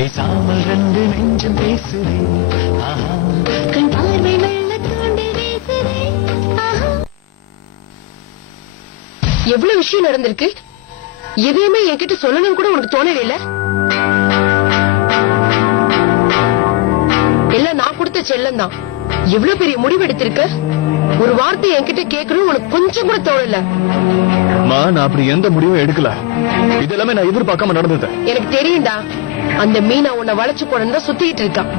பேசாமல் ரெண்டு நெஞ்சம் பேசுதே கண் பார்வை மெல்ல தூண்டி வீசுதே. எவ்வளவு விஷயம் நடந்திருக்கு, எதையுமே என்கிட்ட சொல்லணும் கூட உனக்கு தோணல இல்ல? எல்லாம் நான் கொடுத்த செல்லம் தான். எவ்வளவு பெரிய முடிவு எடுத்திருக்க. ஒரு வார்த்தை என்கிட்ட கேட்கணும் உனக்கு கொஞ்சம் கூட தோணல. நான் அப்படி எந்த முடிவும் எடுக்கல. இதெல்லாமே நான் எதிர்பார்க்காம நடந்தது. எனக்கு தெரியும்டா, அந்த மீனா உன்னை வளைச்சு போடணும் தான் சுத்திட்டு இருக்கான்.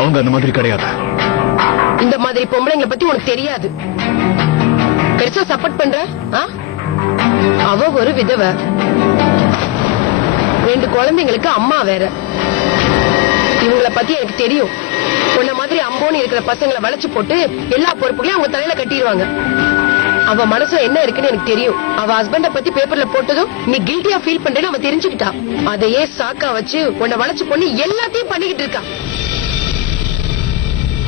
அவங்க அந்த மாதிரி கிடையாது. இந்த மாதிரி பொம்பளைங்களை பத்தி உனக்கு தெரியாது. பெருசா சப்போர்ட் பண்ற. அவ ஒரு விதவை, 2 குழந்தைங்களுக்கு அம்மா வேற. இவங்களை பத்தி எனக்கு தெரியும். உன்ன மாதிரி அம்போன்னு இருக்கிற பசங்களை வளைச்சு போட்டு எல்லா பொறுப்புகளையும் அவங்க தலையில கட்டிடுவாங்க. அவ மனசுல என்ன இருக்குன்னு எனக்கு தெரியும். அவ ஹஸ்பண்ட பத்தி பேப்பர்ல போட்டதும் நீ கில்ட்டியா ஃபீல் பண்றேன்னு அவ தெரிஞ்சுக்கிட்டா. அதையே சாக்கா வச்சு உன்னை வளைச்சு பொண்ணு எல்லாத்தையும் பண்ணிக்கிட்டு இருக்கா.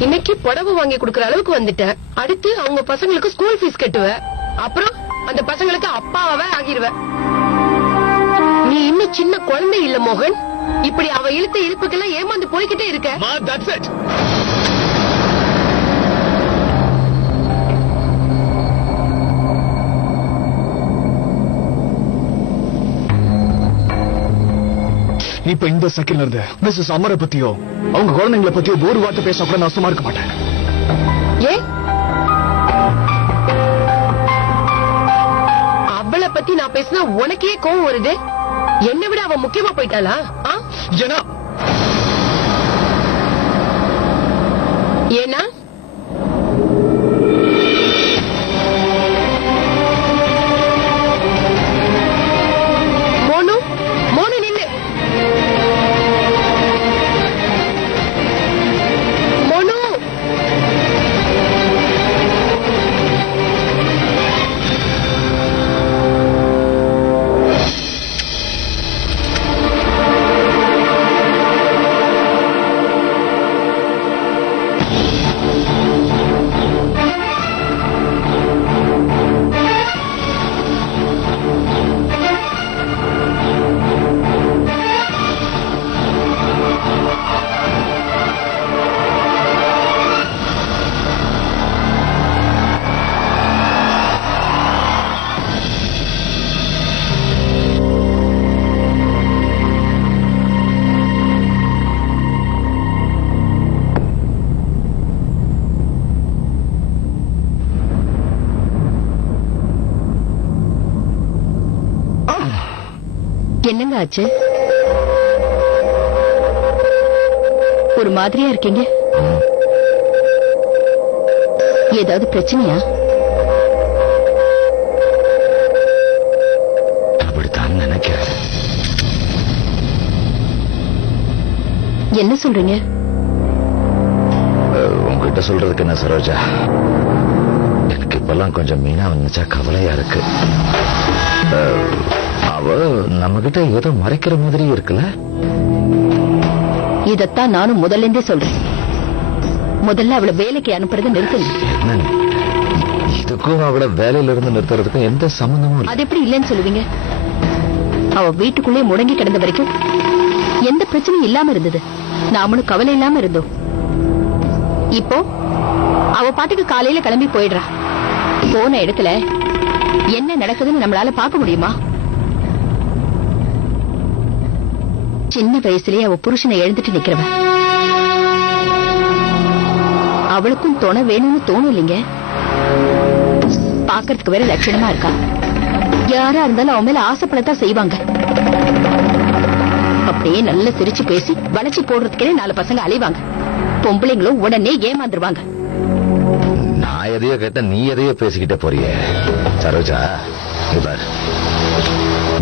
இன்னைக்கு புடவை வாங்கி கொடுக்கற அளவுக்கு வந்துட்ட. அடுத்து அவங்க பசங்களுக்கு ஸ்கூல் ஃபீஸ் கட்டுவ. அப்புறம் அந்த பசங்களுக்கு அப்பாவே ஆகிருவ. நீ இன்னும் சின்ன குழந்தை இல்ல மோகன். இப்படி அவ இழுத்த இழுப்புக்கெல்லாம் ஏமாந்து போய்கிட்டே இருக்க. இப்ப இந்த செகண்ட்ல இருந்து மிஸ்ஸஸ் அமரை பத்தியோ அவங்க குழந்தைங்களை பத்தியோ ஒரு வார்த்தை பேச கூட நான் சும்மா இருக்க மாட்டேன். ஏன் அவளை பத்தி நான் பேசினா உனக்கே கோவம் வருது? என்னை விட அவ முக்கியமா போயிட்டாளா? ஏன்னா மோனு மோனு நில்லு. மோனு என்னங்க ஆச்சு? ஒரு மாதிரியா இருக்கீங்க. ஏதாவது பிரச்சனையா? அப்படித்தான் நினைக்கிறேன். என்ன சொல்றீங்க? உங்ககிட்ட சொல்றதுக்கு என்ன சரோஜா, எனக்கு இப்பெல்லாம் கொஞ்சம் மீனா நினைச்சா கவலையா இருக்கு. அவ நம்ம கிட்ட ஏதோ மறைக்கிற மாதிரி இருக்குல்ல. இதத்தான் நானும் முதல்ல இருந்தே சொல்றேன். முதல்ல அவளை வேலைக்கு அனுப்புறதை நிறுத்துங்க. இதுக்கும் அவளை வேலையில இருந்து நிறுத்துறதுக்கும் எந்த சம்பந்தமும் இல்லை. அது எப்படி இல்லைன்னு சொல்லுவீங்க? அவ வீட்டுக்குள்ளே முடங்கி கிடந்த வரைக்கும் எந்த பிரச்சனையும் இல்லாம இருந்தது. நாமளும் கவலை இல்லாம இருந்தோம். இப்போ அவ பாட்டுக்கு காலையில கிளம்பி போயிடுறா. போன இடத்துல என்ன நடக்குதுன்னு நம்மளால பார்க்க முடியுமா? சின்ன வயசுலயே அவ புருஷனை எழுந்துட்டு நிக்கிறவ. அவளுக்கும் துணை வேணும்னு தோணும் இல்லைங்க. பாக்கிறதுக்கு வேற லட்சணமா இருக்கா. யாரா இருந்தாலும் அவன் மேல ஆசைப்படத்தான் செய்வாங்க. அப்படியே நல்ல சிரிச்சு பேசி வளைச்சு போடுறதுக்கே 4 பசங்க அலைவாங்க. பொம்பளைங்களும் உடனே ஏமாந்துருவாங்க. நான் எதையோ கேட்ட நீ எதையோ பேசிக்கிட்டே போறியே சரோஜா.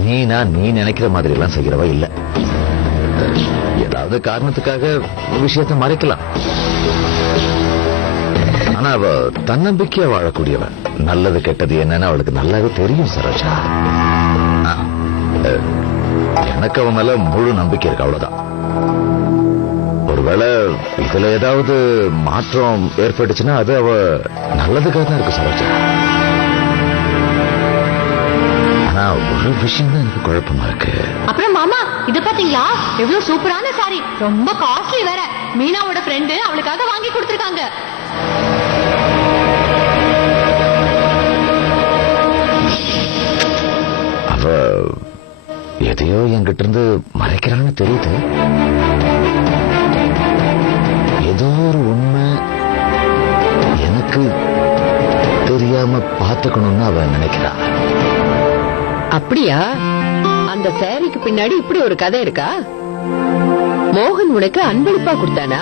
நீ நினைக்கிற மாதிரி எல்லாம் செய்கிறவ இல்ல. ஏதாவது காரணத்துக்காக விஷயத்தை மறைக்கலாம். ஆனா அவ தன்னம்பிக்கையா வாழக்கூடியவ. நல்லது கெட்டது என்னன்னு அவளுக்கு நல்லாவே தெரியும் சரோஜா. எனக்கு அவன் மேல முழு நம்பிக்கை இருக்கு, அவ்வளவுதான். ஒருவேளை இதுல ஏதாவது மாற்றம் ஏற்பட்டுச்சுன்னா அது அவ நல்லதுக்காக தான் இருக்கு சரோஜா. ஆனா ஒரு விஷயம் தான் எனக்கு குழப்பமா இருக்கு. அப்புறம் மாமா இது பாத்தீங்களா, எவ்வளவு சூப்பரான சாரி, ரொம்ப காஸ்ட்லி வேற. மீனாவோட ஃப்ரெண்டு அவளுக்காக வாங்கி கொடுத்திருக்காங்க. அவ எதையோ என்கிட்ட இருந்து மறைக்கிறான்னு தெரியுது. ஏதோ ஒரு உண்மை எனக்கு தெரியாம பாத்துக்கணும்னு அவ நினைக்கிறா. அப்படியா? அந்த சாரிக்கு பின்னாடி இப்படி ஒரு கதை இருக்கா? மோகன் உனக்கு அன்பளிப்பா கொடுத்தானா?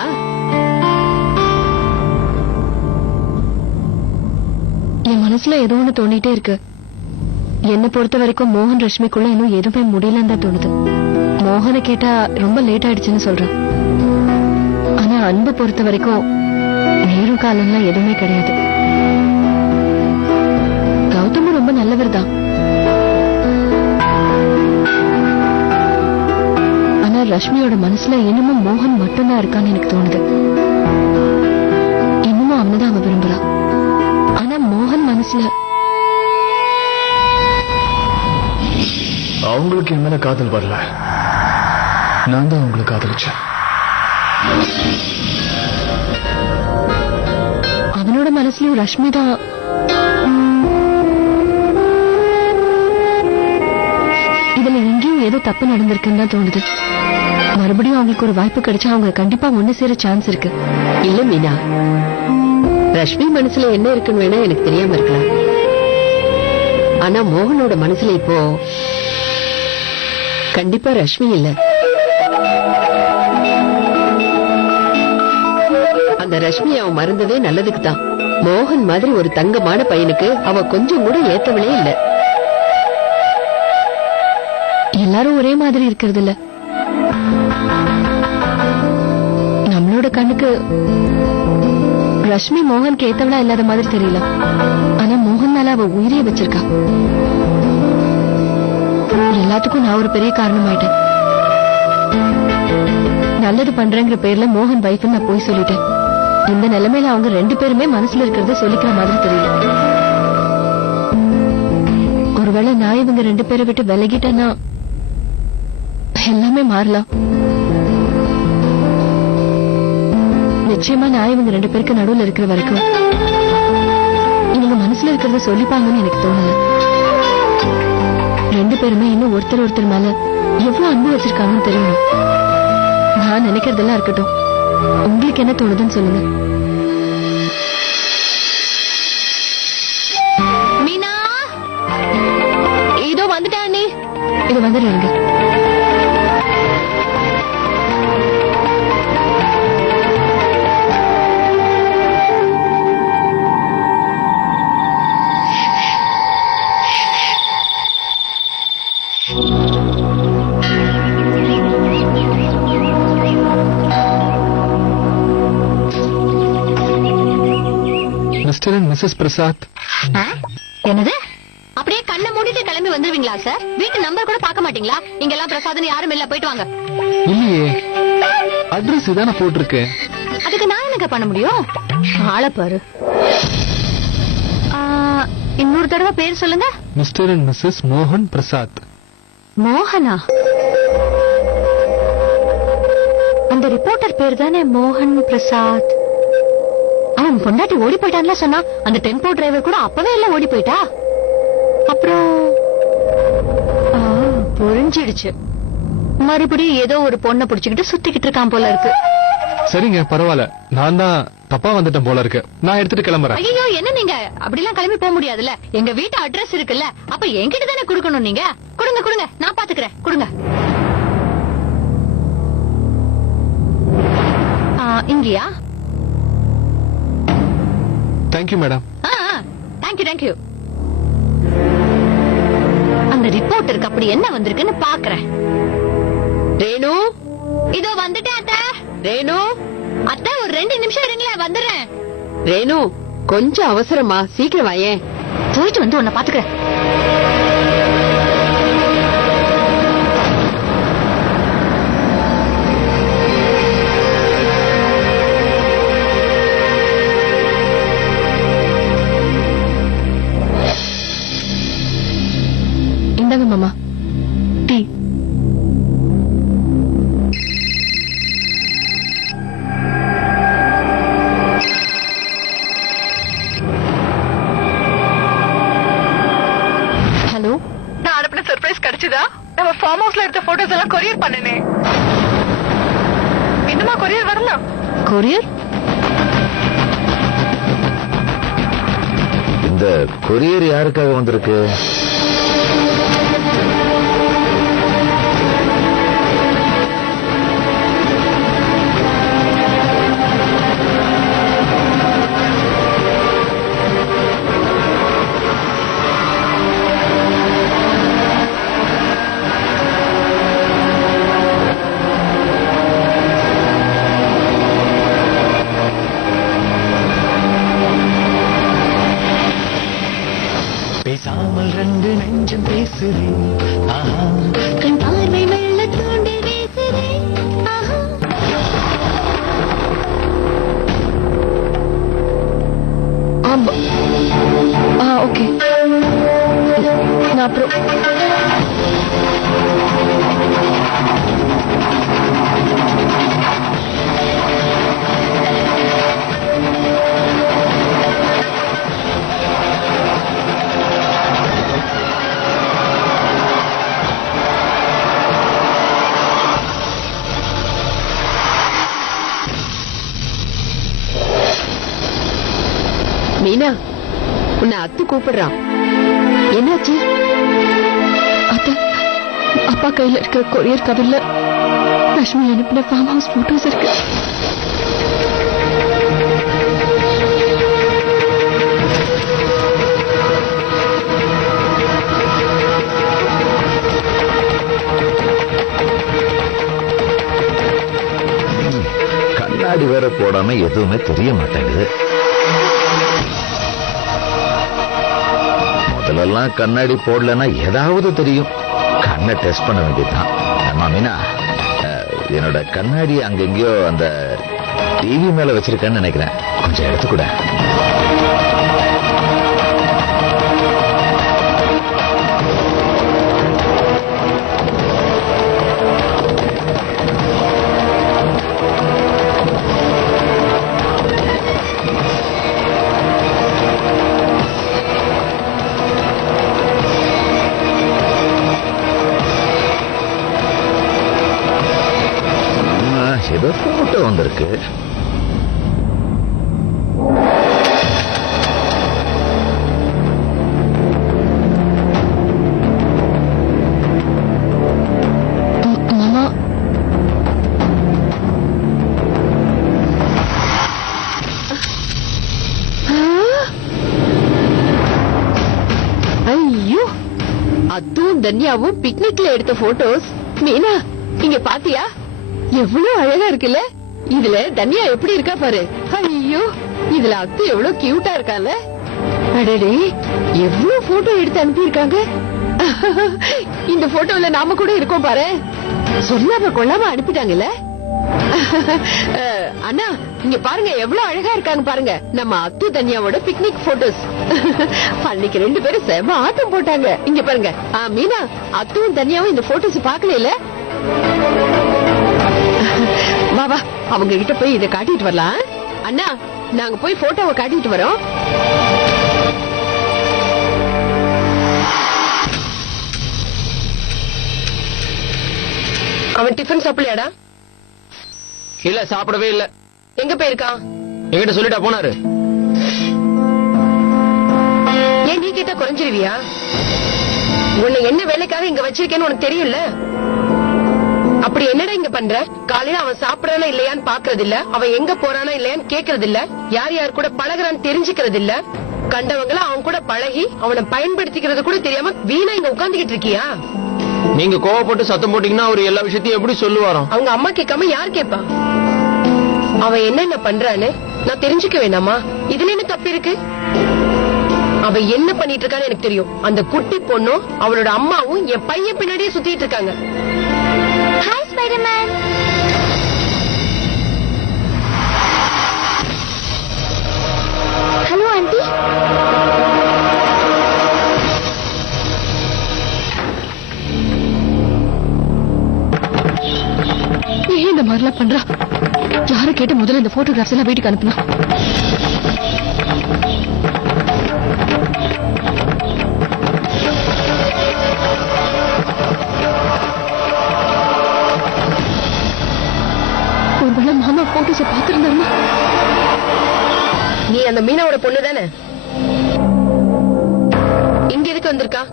என் மனசுல ஏதோ ஒண்ணு தோணிட்டே இருக்கு. என்ன பொறுத்த வரைக்கும் மோகன் ரஷ்மிக்குள்ள இன்னும் எதுவுமே முடியலன்னு தான் தோணுது. மோகனை கேட்டா ரொம்ப லேட் ஆயிடுச்சுன்னு சொல்றான். ஆனா அன்பு பொறுத்த வரைக்கும் நேரும் காலம்லாம் எதுவுமே கிடையாது. கௌதமும் ரொம்ப நல்லவர் தான். ஆனா ரஷ்மியோட மனசுல இன்னமும் மோகன் மட்டும்தான் இருக்கான்னு எனக்கு தோணுது. இன்னமும் அவனதான் அவ விரும்புறா. ஆனா மோகன் மனசுல அவங்களுக்கு என் மேல காதல் வரல, நான் தான் அவங்களை காதலிச்சேன். அவனோட மனசுலயும் ரஷ்மி தான். இதுல எங்கேயும் ஏதோ தப்பு நடந்திருக்குன்னு தான் தோணுது. மறுபடியும் அவங்களுக்கு ஒரு வாய்ப்பு கிடைச்சா அவங்க கண்டிப்பா ஒண்ணு சேர சான்ஸ் இருக்கு. இல்ல மீனா, ரஷ்மி மனசுல என்ன இருக்குன்னு வேணா எனக்கு தெரியாம இருக்கலாம். ஆனா மோகனோட மனசுல இப்போ கண்டிப்பா ரஷ்மி இல்ல. அந்த ரஷ்மி அவன் மறந்ததே நல்லதுக்கு தான். மோகன் மாதிரி ஒரு தங்கமான பையனுக்கு அவ கொஞ்சம் கூட ஏத்தவளே இல்ல. எல்லாரும் ஒரே மாதிரி இருக்கிறது இல்ல. நம்மளோட கண்ணுக்கு ரஷ்மி மோகனுக்கு ஏத்தவளா இல்லாத மாதிரி தெரியல. ஆனா மோகன் மேல அவ உயிரே வச்சிருக்கா. எல்லாத்துக்கும் நான் ஒரு பெரிய காரணமாயிட்டேன். நல்லது பண்றேங்கிற பேர்ல மோகன் வைஃப் நான் போய் சொல்லிட்டேன். இந்த நிலைமையில அவங்க ரெண்டு பேருமே மனசுல இருக்கிறத சொல்லிக்கிற மாதிரி தெரியல. ஒருவேளை நான் இவங்க ரெண்டு பேரை விட்டு விலகிட்டேன்னா எல்லாமே மாறலாம். நிச்சயமா நான் இவங்க ரெண்டு பேருக்கு நடுவுல இருக்கிற வரைக்கும் இவங்க மனசுல இருக்கிறத சொல்லிப்பாங்கன்னு எனக்கு தோணல. ரெண்டு பேருமே இன்னும் ஒருத்தர் மேல எவ்வளவு அன்பு வச்சிருக்காங்கன்னு தெரியணும். நான் நினைக்கிறதெல்லாம் இருக்கட்டும், உங்களுக்கு என்ன தோணுதுன்னு சொல்லுங்க. மீனா, இதோ வந்துட்டா நீ. இது வந்துடுங்க. Mister and missus Prasad. என்னது? அப்படியே கண்ணை மூடிட்டு கிளம்பி வந்துருவீங்களா சார்? வீட்டு நம்பர் கூட பார்க்க மாட்டீங்களா? இங்கெல்லாம் பிரசாத்னு யாரும் இல்ல, போயிட்டு வாங்க. இல்லையே, அட்ரஸ் இதான போட்டிருக்கு. அதுக்கு நான் என்னங்க பண்ண முடியும்? ஆளை பாரு. இன்னொரு தடவை பேர் சொல்லுங்க. மிஸ்டர் அண்ட் மிஸ்ஸஸ் மோகன் பிரசாத். மோகனா? அந்த ரிப்போர்ட்டர் பேர் தானே மோகன் பிரசாத். அவன் பொண்டாட்டி ஓடி போயிட்டான்ல சொன்னா. அந்த டெம்போ டிரைவர் கூட அப்பவே எல்லாம் ஓடி போயிட்டா. அப்புறம் புரிஞ்சிடுச்சு. மறுபடியும் ஏதோ ஒரு பொண்ணை புடிச்சுக்கிட்டு சுத்திக்கிட்டு இருக்கான் போல இருக்கு. சரிங்க, பரவாயில்ல. நான் தான் தப்பா வந்துட்டேன் போல இருக்கு. நான் எடுத்துட்டு கிளம்புறேன். ஐயோ, என்ன நீங்க அப்படிலாம் கிளம்பி போக முடியாதுல்ல. எங்க வீட்டு அட்ரஸ் இருக்குல்ல, அப்ப என்கிட்ட தானே கொடுக்கணும். நீங்க கொடுங்க கொடுங்க, நான் பாத்துக்கிறேன். கொடுங்க. இங்கயா? Thank you madam. Thank you thank you. அந்த ரிப்போர்ட்டருக்கு அப்படி என்ன வந்திருக்குன்னு பாக்குறேன். ரேணு, இதோ வந்துட்டேன் அத்தை. ரேணு, அத்தை ஒரு 2 நிமிஷம் இருங்களேன், வந்துடுறேன். ரேணு, கொஞ்சம் அவசரமா, சீக்கிரம் வாயேன். போயிட்டு வந்து உன்னை பாத்துக்கிறேன். இந்தாங்க மாமா டீ. ஹலோ, நான் அனுப்பின சர்ப்ரைஸ் கிடைச்சதா? நம்ம ஃபார்ம் ஹவுஸ்ல எடுத்த போட்டோஸ் எல்லாம் கொரியர் பண்ணனே. இன்னுமா கொரியர் வரல? கொரியர்? இந்த கொரியர் யாருக்காக வந்திருக்கு? பேசாமல் ரெண்டு நெஞ்சம் பேசுதே ஆஹா கண் பார்வை மெல்ல தூண்டி வீசுதே ஆஹா. ஓகே, நான் அப்புறம் மீனா, உன்னை அத்து கூப்பிடுறான். என்னாச்சு? அத்தை, அப்பா கையில இருக்கிற கொரியர் கவர்ல லட்சுமி அனுப்பின ஃபார்ம் ஹவுஸ் போட்டோஸ் இருக்கு. கண்ணாடி வேற போடாம எதுவுமே தெரிய மாட்டேங்குது. முதல்லலாம் கண்ணாடி போடலன்னா ஏதாவது தெரியும். கண்ணை டெஸ்ட் பண்ண வேண்டியதுதான். அம்மா மீனா, என்னோட கண்ணாடி அங்கெங்கயோ அந்த டிவி மேல வச்சிருக்கேன்னு நினைக்கிறேன். கொஞ்சம் எடுத்துக்கூட. ஏதோ போட்டோ வந்திருக்கு. மாமா, ஐயோ, அதுவும் தன்யாவும் பிக்னிக்ல எடுத்த போட்டோஸ். மீனா, இங்க பாத்தியா? எவ்வளவு அழகா இருக்குல்ல? இதுல தன்யா எப்படி இருக்கா பாரு. ஐயோ, இதுல அத்து எவ்வளவு கியூட்டா இருக்கால. அடடே, எவ்வளவு போட்டோ எடுத்து அனுப்பியிருக்காங்க. இந்த போட்டோல நாம கூட இருக்கோம் பாரு. சொல்லாம கொள்ளாம அனுப்பிட்டாங்கல்ல. அண்ணா, இங்க பாருங்க எவ்வளவு அழகா இருக்காங்க பாருங்க. நம்ம அத்து தன்யாவோட பிக்னிக் போட்டோஸ். அன்னைக்கு ரெண்டு பேரும் செம ஆட்டம் போட்டாங்க. இங்க பாருங்க. மீனா, அத்துவும் தன்யாவும் இந்த போட்டோஸ் பாக்கல. வா வா, அவங்க கிட்ட போய் இதை காட்டிட்டு வரலாம். அண்ணா, நாங்க போய் போட்டோவை காட்டிட்டு வரோம். அவன் டிஃபன் சாப்பிடலையாடா? இல்ல, சாப்பிடவே இல்ல. எங்க போயிருக்கான்? என்கிட்ட சொல்லிட்டா போனாரு. ஏன் நீ கேட்டா குறைஞ்சிருவியா? உன்னை என்ன வேலைக்காக இங்க வச்சிருக்கேன்னு உனக்கு தெரியும்ல. அப்படி என்னடா இங்க பண்ற? காலையில அவன் சாப்பிடறானா இல்லையான்னு பாக்குறது இல்ல, அவன் எங்க போறானா இல்லையான்னு கேக்குறது இல்ல, யார் யார் கூட பழகுறான்னு தெரிஞ்சுக்கிறது இல்ல, கண்டவங்கள அவன் கூட பழகி அவனை பயன்படுத்திக்கிறது கூட தெரியாம வீணா இங்க உட்கார்ந்துகிட்டு இருக்கியா? நீங்க கோவப்பட்டு சத்தம் போட்டீங்கன்னா அவர் எல்லா விஷயத்தையும் எப்படி சொல்லுவாராம்? அவங்க அம்மா கேட்காம யார் கேட்பா? அவன் என்னென்ன பண்றான்னு நான் தெரிஞ்சுக்க வேண்டாமா? இதுல என்ன தப்பு இருக்கு? அவ என்ன பண்ணிட்டு இருக்கான்னு எனக்கு தெரியும். அந்த குட்டி பொண்ணும் அவளோட அம்மாவும் என் பையன் பின்னாடியே சுத்திட்டு இருக்காங்க. Hi Spiderman. Hello aunty. மாதிரிலாம் பண்றா. யாரை கேட்டு முதல்ல இந்த போட்டோகிராஃப்ஸ் எல்லாம் வீட்டுக்கு அனுப்புனா? ஒருவேளை மாமா போட்டோஸ பாத்துருந்தாருன்னா? நீ அந்த மீனாவோட பொண்ணு தானே? இங்க எதுக்கு வந்திருக்கா?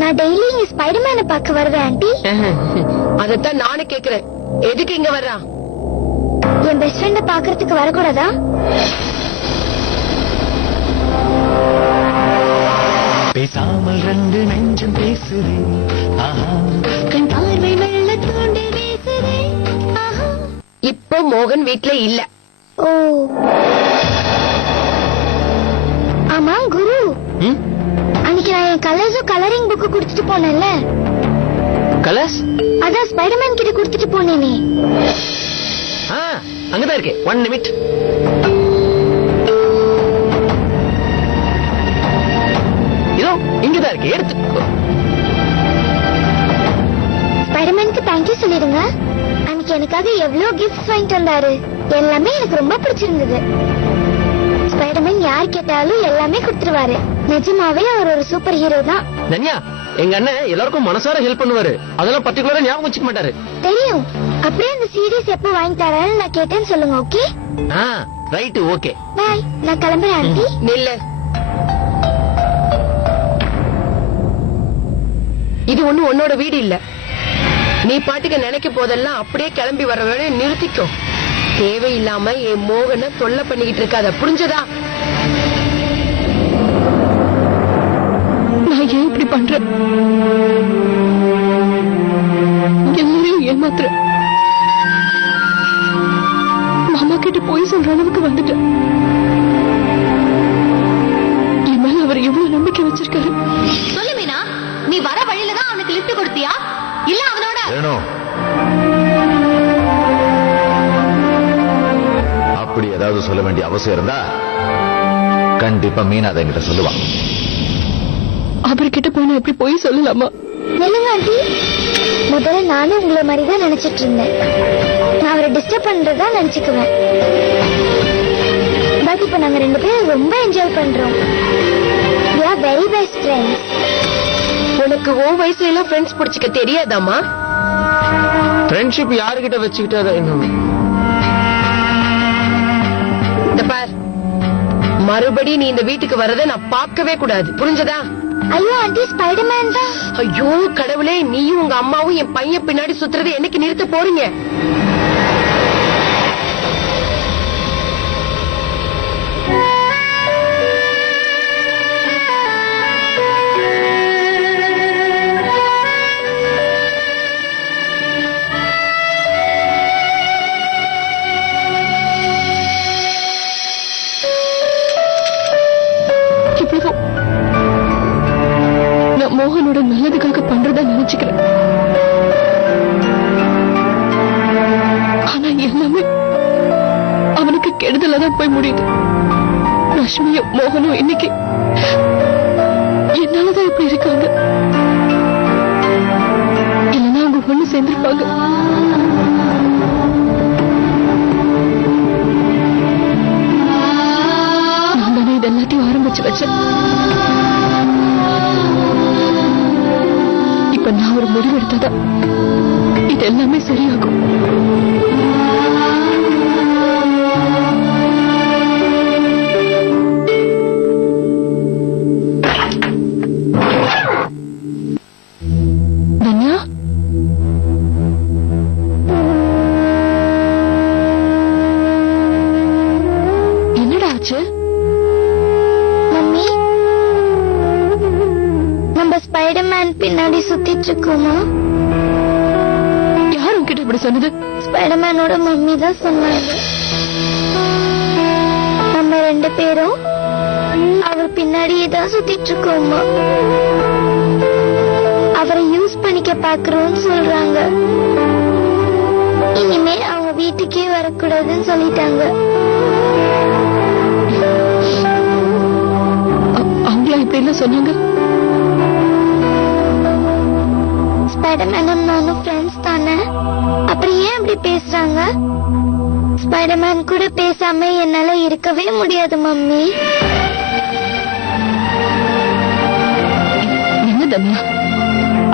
நான் டெய்லி இங்க ஸ்பைடர்மேனை பார்க்க வருவேன் ஆண்டி. அதத்தான் நானே கேக்குறேன், எதுக்கு இங்க வர்றா? என் பெஸ்ட் ஃப்ரெண்ட பாக்குறதுக்கு வரக்கூடாதா? பேசாமல் ரெண்டு நெஞ்சம் பேசுதே, ஆஹா, கண் பார்வை வெள்ள தூண்டி வீசுதே, ஆஹா. இப்போ மோகன் வீட்ல இல்ல. ஓ ஆமா குரு, அன்னைக்கு நான் என் கலர்ஸும் கலரிங் புக்கு குடுத்துட்டு போனேன்ல, கலர்ஸ் அதான் ஸ்பைடர்மேன் கிட்ட குடுத்துட்டு போனேனே. அங்கதான் இருக்கு. 1 நிமிட். இதோ இங்கதான் இருக்கு, எடுத்து. ஸ்பைடர்மேனுக்கு தேங்க்யூ சொல்லிடுங்க. அன்னைக்கு எனக்காக எவ்வளவு கிஃப்ட்ஸ் வாங்கிட்டு வந்தாரு. எல்லாமே எனக்கு ரொம்ப பிடிச்சிருந்தது. ஸ்பைடர்மேன் யார் கேட்டாலும் எல்லாமே கொடுத்துருவாரு. நிஜமாவே அவர் ஒரு சூப்பர் ஹீரோ தான். தன்யா, எங்க அண்ணன் எல்லாருக்கும் மனசார ஹெல்ப் பண்ணுவாரு. அதெல்லாம் பர்டிகுலரா ஞாபகம் வச்சுக்க மாட்டாரு. தெரியும். அப்படியே அந்த சீரிஸ் எப்போ வாங்கி தரேன்னு நான் கேட்டேன்னு சொல்லுங்க. Okay right, okay. பாய், நான் கிளம்புறேன் ஆண்டி. நில்லு. இது ஒண்ணு உன்னோட வீடு இல்ல. நீ பாட்டுக்கு நினைக்க போதெல்லாம் அப்படியே கிளம்பி வர வேலையை நிறுத்திக்கோ. தேவையில்லாம என் மோகனை தொல்லை பண்ணிக்கிட்டு இருக்காத, புரிஞ்சதா? நான் ஏன் இப்படி பண்றேன்? எல்லாரையும் ஏமாத்துறேன். மாமா கிட்ட போய் சொல்ற அளவுக்கு வந்துட்டேன். என் மேல அவர் எவ்வளவு நம்பிக்கை வச்சிருக்காரு. சொல்லு மீனா, நீ வர வழியில தான் அவனுக்கு லிஃப்ட் கொடுத்தியா இல்ல அவனோட? அப்படி ஏதாவது சொல்ல வேண்டிய அவசியம் இருந்தா கண்டிப்பா மீனா அதை என்கிட்ட சொல்லுவான். அவர்கிட்ட போய் நான் எப்படி போய் சொல்லலாமா? நில்லுங்க ஆண்டி. முதல்ல நானும் உங்களை மாதிரி தான் நினைச்சிட்டு இருந்தேன். நான் அவரை டிஸ்டர்ப் பண்றதா நினைச்சுக்குவேன். பட் இப்ப நாங்க 2 பேரும் ரொம்ப என்ஜாய் பண்றோம். We are very best friends. உனக்கு ஓ வயசுல எல்லாம் ஃப்ரெண்ட்ஸ் பிடிச்சிக்க தெரியாதாமா? ஃப்ரெண்ட்ஷிப் யாருகிட்ட வச்சுக்கிட்டா இன்னும். இந்த பார், மறுபடி நீ இந்த வீட்டுக்கு வரதை நான் பார்க்கவே கூடாது, புரிஞ்சதா? ஐயோ ஆண்டி, ஸ்பைடர்மேன் தான். ஐயோ கடவுளே, நீயும் உங்க அம்மாவும் என் பையன் பின்னாடி சுத்துறதை என்னைக்கு நிறுத்த போறீங்க? இவ்வளவு நான் மோகனோட நல்லதுக்காக பண்றதா நினைச்சுக்கிறேன். ஆனா எல்லாமே அவனுக்கு கெடுதலா தான் போய் முடியுது. ரஷ்மியும் மோகனும் இன்னைக்கு என்னாலதான் இப்படி இருக்காங்க. இல்லைன்னா அவங்க ஒண்ணு சேர்ந்திருப்பாங்க. நான் தானே இது எல்லாத்தையும் ஆரம்பிச்சு வச்சேன். இப்ப நான் ஒரு முடிவு எடுத்ததா இது எல்லாமே சரியாகும். தன்யா, என்னடா ஆச்சு? மம்மி, நம்ம ஸ்பைடர்மேன் பின்னாடி சுத்திட்டு இருக்கோமா? யார் உன்கிட்ட இப்படி சொன்னது? ஸ்பைடர்மேனோட மம்மி தான் சொன்னாங்க. நம்ம 2 பேரும் அவர் பின்னாடியே தான் சுத்திட்டு இருக்கோமா. அவரை யூஸ் பண்ணிக்க பாக்குறோம்னு சொல்றாங்க. இனிமே அவங்க வீட்டுக்கே வரக்கூடாதுன்னு சொல்லிட்டாங்க. அவங்களா இப்படி எல்லாம் சொன்னாங்க? ஸ்பைடர்மேனும் நானும் ஃப்ரெண்ட்ஸ் தானே, அப்புறம் ஏன் இப்படி பேசுறாங்க? ஸ்பைடர்மேன் கூட பேசாம என்னால இருக்கவே முடியாது மம்மி. என்ன தன்யா,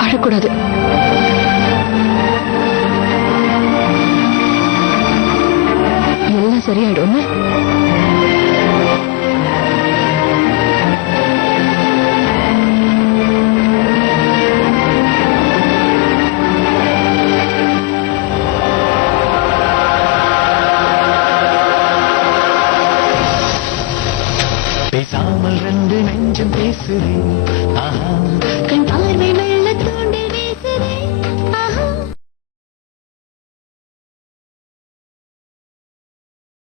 அழக்கூடாது. எல்லாம் சரியாயிடும். பேசாமல் ரெண்டு நெஞ்சம் பேசுதே